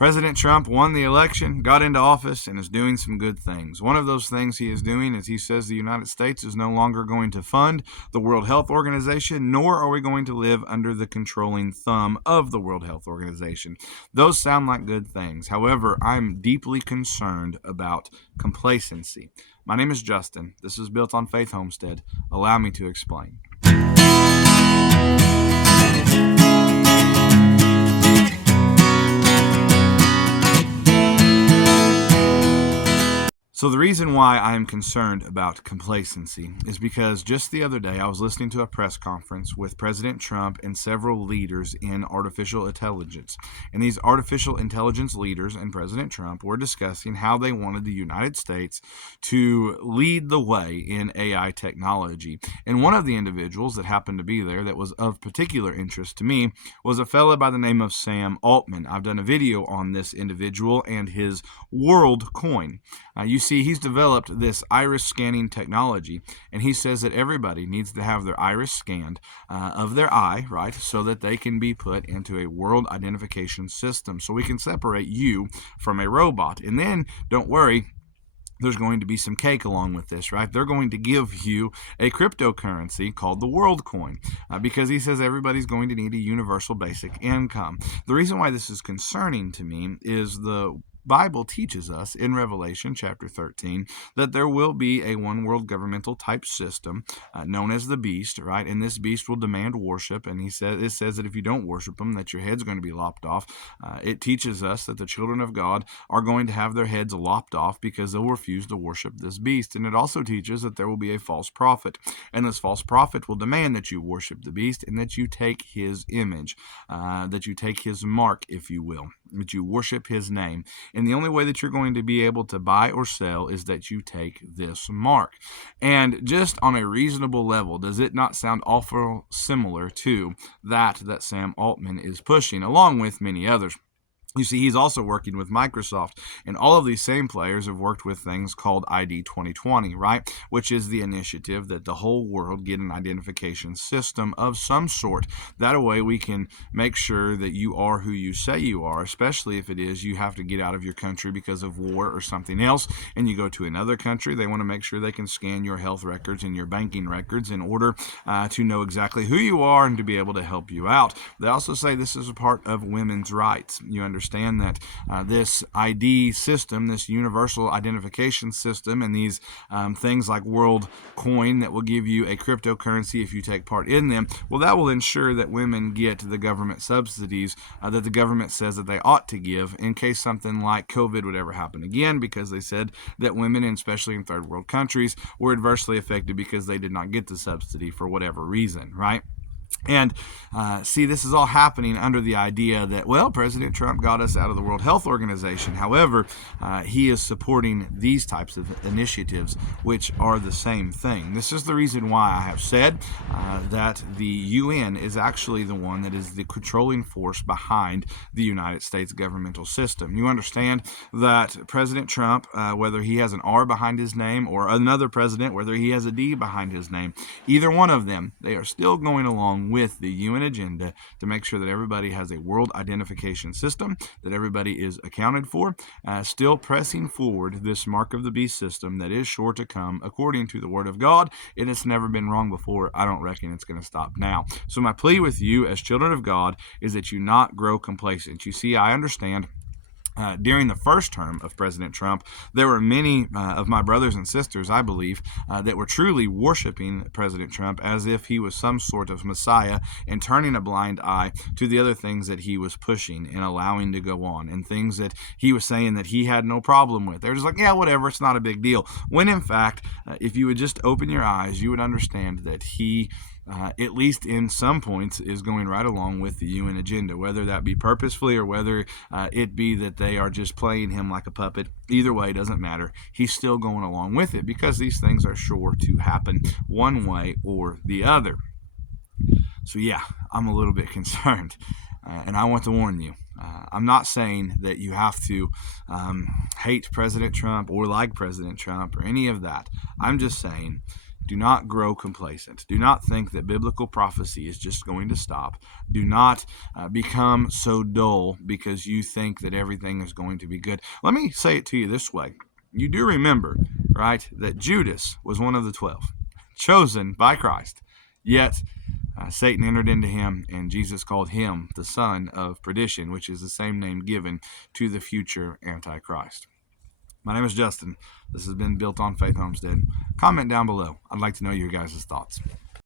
President Trump won the election, got into office, and is doing some good things. One of those things he is doing is he says the United States is no longer going to fund the World Health Organization, nor are we going to live under the controlling thumb of the World Health Organization. Those sound like good things. However, I'm deeply concerned about complacency. My name is Justin. This is Built on Faith Homestead. Allow me to explain. So the reason why I am concerned about complacency is because just the other day I was listening to a press conference with President Trump and several leaders in artificial intelligence. And these artificial intelligence leaders and President Trump were discussing how they wanted the United States to lead the way in AI technology. And one of the individuals that happened to be there that was of particular interest to me was a fellow by the name of Sam Altman. I've done a video on this individual and his world coin. You see, he's developed this iris scanning technology, and he says that everybody needs to have their iris scanned of their eye, right, so that they can be put into a world identification system, so we can separate you from a robot. And then, don't worry, there's going to be some cake along with this, right? They're going to give you a cryptocurrency called the world coin because he says everybody's going to need a universal basic income. The reason why this is concerning to me is the Bible teaches us in Revelation chapter 13 that there will be a one world governmental type system known as the beast, right? And this beast will demand worship, and it says that if you don't worship him, that your head's going to be lopped off. It teaches us that the children of God are going to have their heads lopped off because they'll refuse to worship this beast. And it also teaches that there will be a false prophet, and this false prophet will demand that you worship the beast and that you take his image, that you take his mark, if you will, that you worship his name. And the only way that you're going to be able to buy or sell is that you take this mark. And just on a reasonable level, does it not sound awful similar to that Sam Altman is pushing, along with many others? You see, he's also working with Microsoft, and all of these same players have worked with things called ID 2020, right? Which is the initiative that the whole world get an identification system of some sort. That way we can make sure that you are who you say you are, especially if it is you have to get out of your country because of war or something else, and you go to another country. They want to make sure they can scan your health records and your banking records in order to know exactly who you are and to be able to help you out. They also say this is a part of women's rights. You understand that this ID system, this universal identification system, and these things like World Coin that will give you a cryptocurrency if you take part in them, well, that will ensure that women get the government subsidies that the government says that they ought to give in case something like COVID would ever happen again, because they said that women, and especially in third world countries, were adversely affected because they did not get the subsidy for whatever reason, right? And see, this is all happening under the idea that, well, President Trump got us out of the World Health Organization. However, he is supporting these types of initiatives, which are the same thing. This is the reason why I have said that the UN is actually the one that is the controlling force behind the United States governmental system. You understand that President Trump, whether he has an R behind his name, or another president, whether he has a D behind his name, either one of them, they are still going along with the UN agenda to make sure that everybody has a world identification system, that everybody is accounted for, still pressing forward this mark of the beast system that is sure to come according to the word of God. It has never been wrong before. I don't reckon it's going to stop now. So my plea with you as children of God is that you not grow complacent. You see, I understand during the first term of President Trump, there were many of my brothers and sisters, I believe, that were truly worshiping President Trump as if he was some sort of Messiah and turning a blind eye to the other things that he was pushing and allowing to go on, and things that he was saying that he had no problem with. They're just like, yeah, whatever, it's not a big deal. When in fact, if you would just open your eyes, you would understand that he at least in some points, is going right along with the UN agenda, whether that be purposefully or whether it be that they are just playing him like a puppet. Either way, doesn't matter. He's still going along with it because these things are sure to happen one way or the other. So yeah, I'm a little bit concerned, and I want to warn you. I'm not saying that you have to hate President Trump or like President Trump or any of that. I'm just saying Do not grow complacent. Do not think that biblical prophecy is just going to stop. Do not become so dull because you think that everything is going to be good. Let me say it to you this way. You do remember, right, that Judas was one of the 12, chosen by Christ, yet Satan entered into him, and Jesus called him the son of perdition, which is the same name given to the future Antichrist. My name is Justin. This has been Built on Faith Homestead. Comment down below. I'd like to know your guys' thoughts.